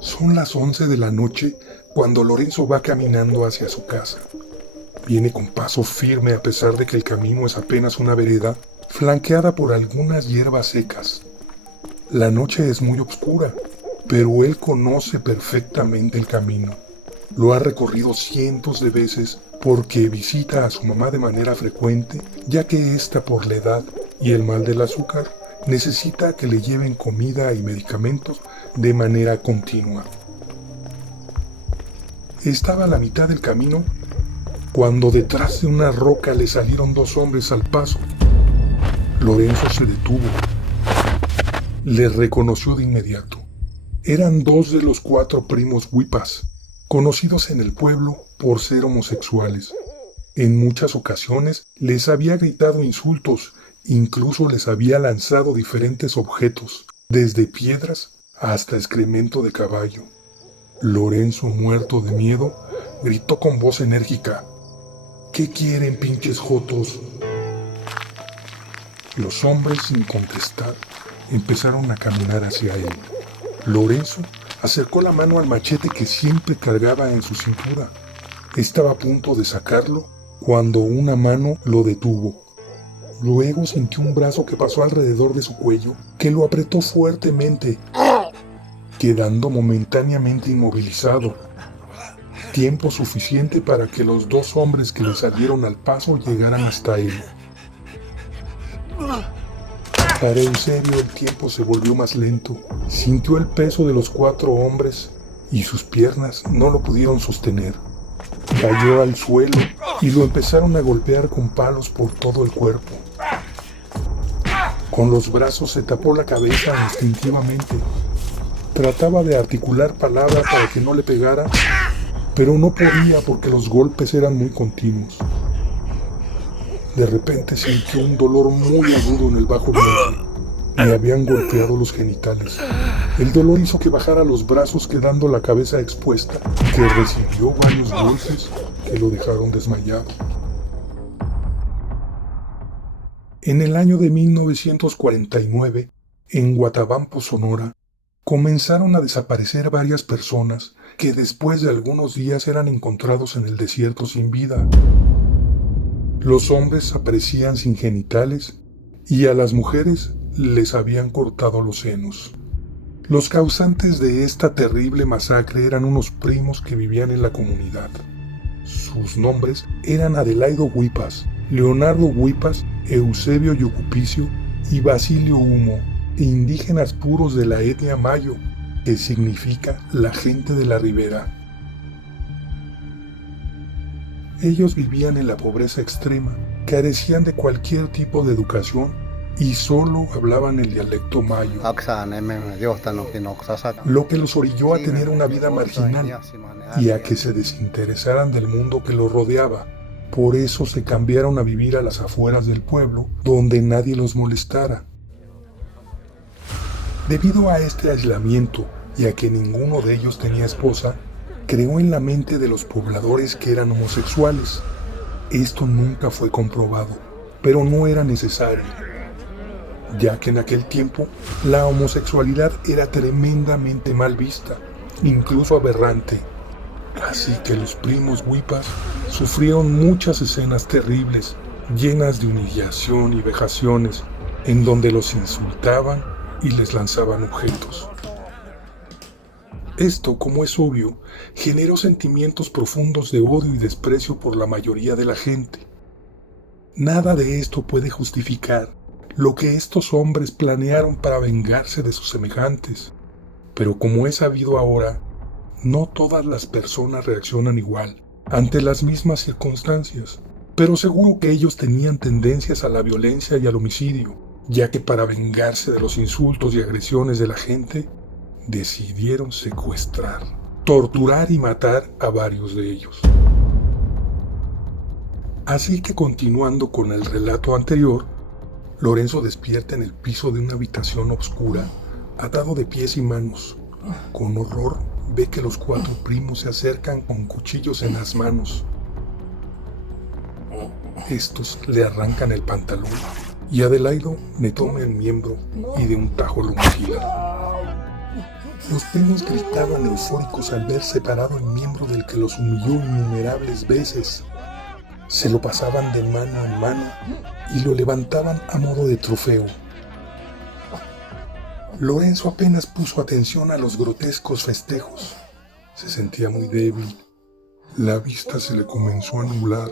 Son las 11 de la noche cuando Lorenzo va caminando hacia su casa. Viene con paso firme a pesar de que el camino es apenas una vereda flanqueada por algunas hierbas secas. La noche es muy oscura, pero él conoce perfectamente el camino. Lo ha recorrido cientos de veces porque visita a su mamá de manera frecuente, ya que ésta, por la edad y el mal del azúcar, necesita que le lleven comida y medicamentos de manera continua. Estaba a la mitad del camino cuando detrás de una roca le salieron dos hombres al paso. Lorenzo se detuvo. Les reconoció de inmediato. Eran dos de los 4 primos Huipas, conocidos en el pueblo por ser homosexuales. En muchas ocasiones les había gritado insultos, incluso les había lanzado diferentes objetos, desde piedras hasta excremento de caballo. Lorenzo, muerto de miedo, gritó con voz enérgica: ¿Qué quieren, pinches jotos? Los hombres, sin contestar, empezaron a caminar hacia él. Lorenzo acercó la mano al machete que siempre cargaba en su cintura. Estaba a punto de sacarlo cuando una mano lo detuvo. Luego sintió un brazo que pasó alrededor de su cuello, que lo apretó fuertemente, quedando momentáneamente inmovilizado. Tiempo suficiente para que los dos hombres que le salieron al paso llegaran hasta él. Para Eusebio el tiempo se volvió más lento. Sintió el peso de los 4 hombres y sus piernas no lo pudieron sostener. Cayó al suelo y lo empezaron a golpear con palos por todo el cuerpo. Con los brazos se tapó la cabeza instintivamente. Trataba de articular palabras para que no le pegara, pero no podía porque los golpes eran muy continuos. De repente sintió un dolor muy agudo en el bajo vientre. Le habían golpeado los genitales. El dolor hizo que bajara los brazos, quedando la cabeza expuesta, que recibió varios golpes que lo dejaron desmayado. En el año de 1949, en Guatabampo, Sonora, comenzaron a desaparecer varias personas que después de algunos días eran encontrados en el desierto sin vida. Los hombres aparecían sin genitales y a las mujeres les habían cortado los senos. Los causantes de esta terrible masacre eran unos primos que vivían en la comunidad. Sus nombres eran Adelaido Huipas, Leonardo Huipas, Eusebio Yocupicio y Basilio Humo, indígenas puros de la etnia Mayo, que significa la gente de la ribera. Ellos vivían en la pobreza extrema, carecían de cualquier tipo de educación y solo hablaban el dialecto mayo, lo que los orilló a tener una vida marginal y a que se desinteresaran del mundo que los rodeaba. Por eso se cambiaron a vivir a las afueras del pueblo, donde nadie los molestara. Debido a este aislamiento y a que ninguno de ellos tenía esposa, creó en la mente de los pobladores que eran homosexuales. Esto nunca fue comprobado, pero no era necesario, ya que en aquel tiempo la homosexualidad era tremendamente mal vista, incluso aberrante. Así que los primos Huipas sufrieron muchas escenas terribles, llenas de humillación y vejaciones, en donde los insultaban y les lanzaban objetos. Esto, como es obvio, generó sentimientos profundos de odio y desprecio por la mayoría de la gente. Nada de esto puede justificar lo que estos hombres planearon para vengarse de sus semejantes. Pero como es sabido ahora, no todas las personas reaccionan igual ante las mismas circunstancias. Pero seguro que ellos tenían tendencias a la violencia y al homicidio, ya que para vengarse de los insultos y agresiones de la gente, decidieron secuestrar, torturar y matar a varios de ellos. Así que, continuando con el relato anterior, Lorenzo despierta en el piso de una habitación oscura, atado de pies y manos. Con horror ve que los 4 primos se acercan con cuchillos en las manos. Estos le arrancan el pantalón y Adelaido le toma el miembro y de un tajo lo mutilan. Los primos gritaban eufóricos al ver separado el miembro del que los humilló innumerables veces. Se lo pasaban de mano en mano y lo levantaban a modo de trofeo. Lorenzo apenas puso atención a los grotescos festejos. Se sentía muy débil. La vista se le comenzó a nublar.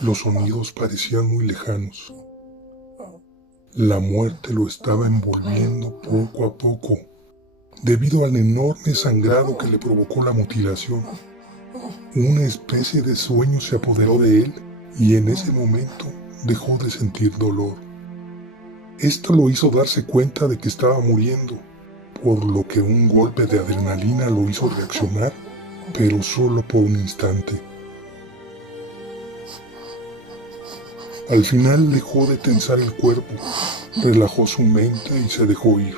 Los sonidos parecían muy lejanos. La muerte lo estaba envolviendo poco a poco, debido al enorme sangrado que le provocó la mutilación. Una especie de sueño se apoderó de él y en ese momento dejó de sentir dolor. Esto lo hizo darse cuenta de que estaba muriendo, por lo que un golpe de adrenalina lo hizo reaccionar, pero solo por un instante. Al final dejó de tensar el cuerpo, relajó su mente y se dejó ir.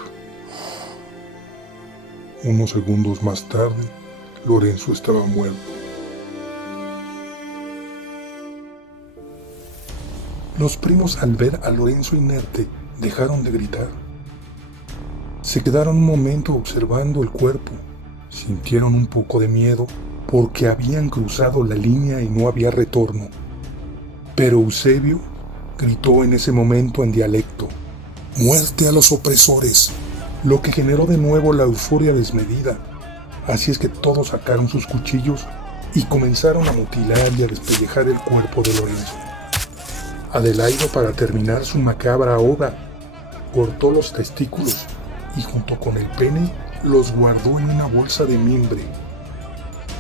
Unos segundos más tarde, Lorenzo estaba muerto. Los primos, al ver a Lorenzo inerte, dejaron de gritar. Se quedaron un momento observando el cuerpo. Sintieron un poco de miedo porque habían cruzado la línea y no había retorno. Pero Eusebio gritó en ese momento en dialecto: «¡Muerte a los opresores!», lo que generó de nuevo la euforia desmedida. Así es que todos sacaron sus cuchillos y comenzaron a mutilar y a despellejar el cuerpo de Lorenzo. Adelaida, para terminar su macabra obra, cortó los testículos y junto con el pene los guardó en una bolsa de mimbre.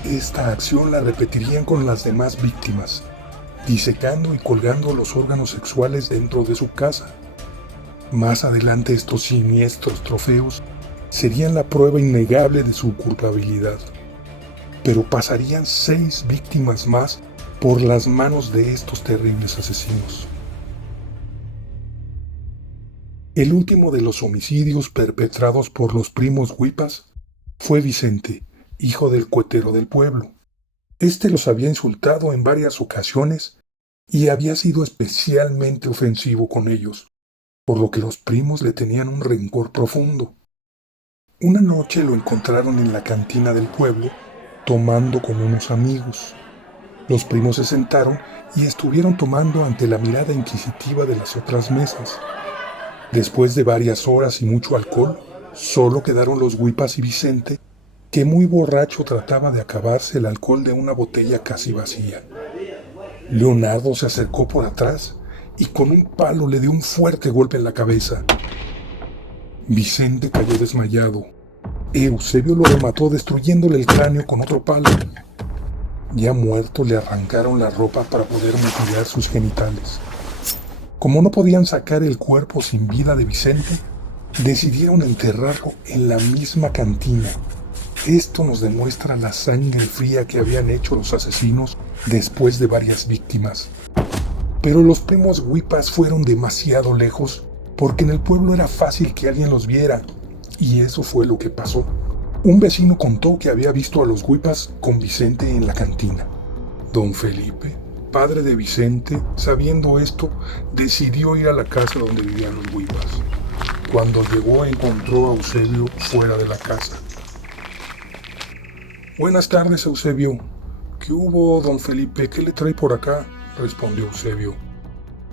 Esta acción la repetirían con las demás víctimas, disecando y colgando los órganos sexuales dentro de su casa. Más adelante estos siniestros trofeos serían la prueba innegable de su culpabilidad. Pero pasarían 6 víctimas más por las manos de estos terribles asesinos. El último de los homicidios perpetrados por los primos Huipas fue Vicente, hijo del cuetero del pueblo. Este los había insultado en varias ocasiones y había sido especialmente ofensivo con ellos, por lo que los primos le tenían un rencor profundo. Una noche lo encontraron en la cantina del pueblo, tomando con unos amigos. Los primos se sentaron y estuvieron tomando ante la mirada inquisitiva de las otras mesas. Después de varias horas y mucho alcohol, solo quedaron los Huipas y Vicente, que muy borracho trataba de acabarse el alcohol de una botella casi vacía. Leonardo se acercó por atrás y con un palo le dio un fuerte golpe en la cabeza. Vicente cayó desmayado. Eusebio lo remató destruyéndole el cráneo con otro palo. Ya muerto, le arrancaron la ropa para poder mutilar sus genitales. Como no podían sacar el cuerpo sin vida de Vicente, decidieron enterrarlo en la misma cantina. Esto nos demuestra la sangre fría que habían hecho los asesinos después de varias víctimas. Pero los primos Huipas fueron demasiado lejos porque en el pueblo era fácil que alguien los viera, y eso fue lo que pasó. Un vecino contó que había visto a los Huipas con Vicente en la cantina. Don Felipe, padre de Vicente, sabiendo esto, decidió ir a la casa donde vivían los Huipas. Cuando llegó, encontró a Eusebio fuera de la casa. «Buenas tardes, Eusebio». «¿Qué hubo, don Felipe? ¿Qué le trae por acá?», respondió Eusebio.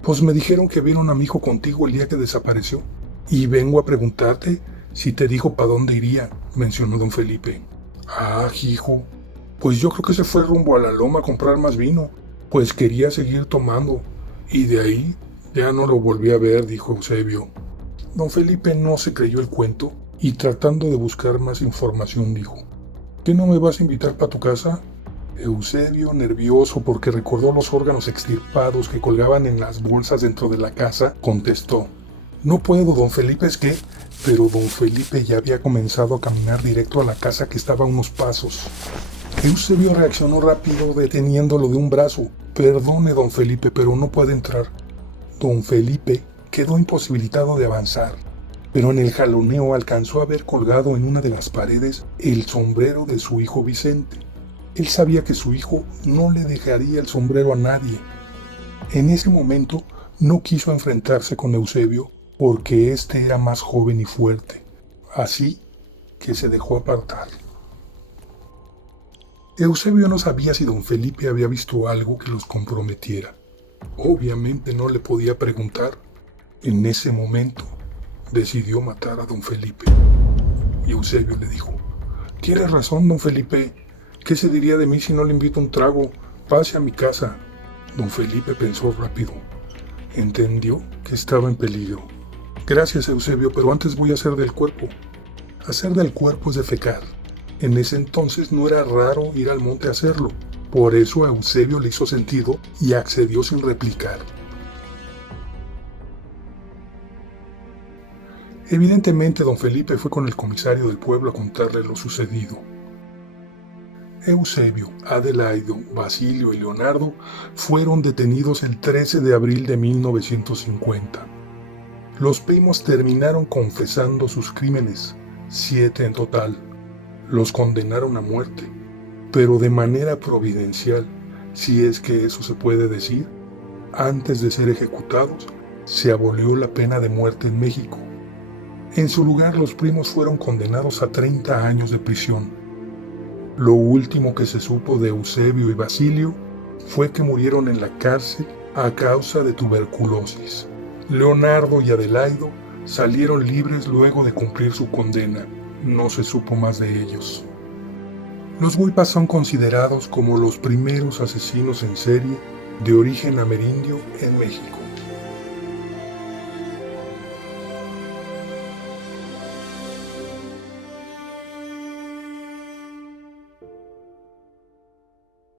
«Pues me dijeron que vieron a mi hijo contigo el día que desapareció, y vengo a preguntarte si te dijo para dónde iría», mencionó don Felipe. «Ah, hijo, pues yo creo que se fue rumbo a la loma a comprar más vino, pues quería seguir tomando, y de ahí ya no lo volví a ver», dijo Eusebio. Don Felipe no se creyó el cuento y, tratando de buscar más información, dijo: «¿Qué, no me vas a invitar para tu casa?». Eusebio, nervioso porque recordó los órganos extirpados que colgaban en las bolsas dentro de la casa, contestó: «No puedo, don Felipe, es que...». Pero don Felipe ya había comenzado a caminar directo a la casa, que estaba a unos pasos. Eusebio reaccionó rápido, deteniéndolo de un brazo. «Perdone, don Felipe, pero no puede entrar». Don Felipe quedó imposibilitado de avanzar, pero en el jaloneo alcanzó a ver colgado en una de las paredes el sombrero de su hijo Vicente. Él sabía que su hijo no le dejaría el sombrero a nadie. En ese momento no quiso enfrentarse con Eusebio porque éste era más joven y fuerte. Así que se dejó apartar. Eusebio no sabía si don Felipe había visto algo que los comprometiera. Obviamente no le podía preguntar. En ese momento decidió matar a don Felipe. Y Eusebio le dijo: «Tienes razón, don Felipe. ¿Qué se diría de mí si no le invito un trago? Pase a mi casa». Don Felipe pensó rápido. Entendió que estaba en peligro. «Gracias, Eusebio, pero antes voy a hacer del cuerpo». Hacer del cuerpo es defecar. En ese entonces no era raro ir al monte a hacerlo. Por eso a Eusebio le hizo sentido y accedió sin replicar. Evidentemente, don Felipe fue con el comisario del pueblo a contarle lo sucedido. Eusebio, Adelaido, Basilio y Leonardo fueron detenidos el 13 de abril de 1950. Los primos terminaron confesando sus crímenes, 7 en total. Los condenaron a muerte, pero de manera providencial, si es que eso se puede decir. Antes de ser ejecutados, se abolió la pena de muerte en México. En su lugar, los primos fueron condenados a 30 años de prisión. Lo último que se supo de Eusebio y Basilio fue que murieron en la cárcel a causa de tuberculosis. Leonardo y Adelaido salieron libres luego de cumplir su condena. No se supo más de ellos. Los Huipas son considerados como los primeros asesinos en serie de origen amerindio en México.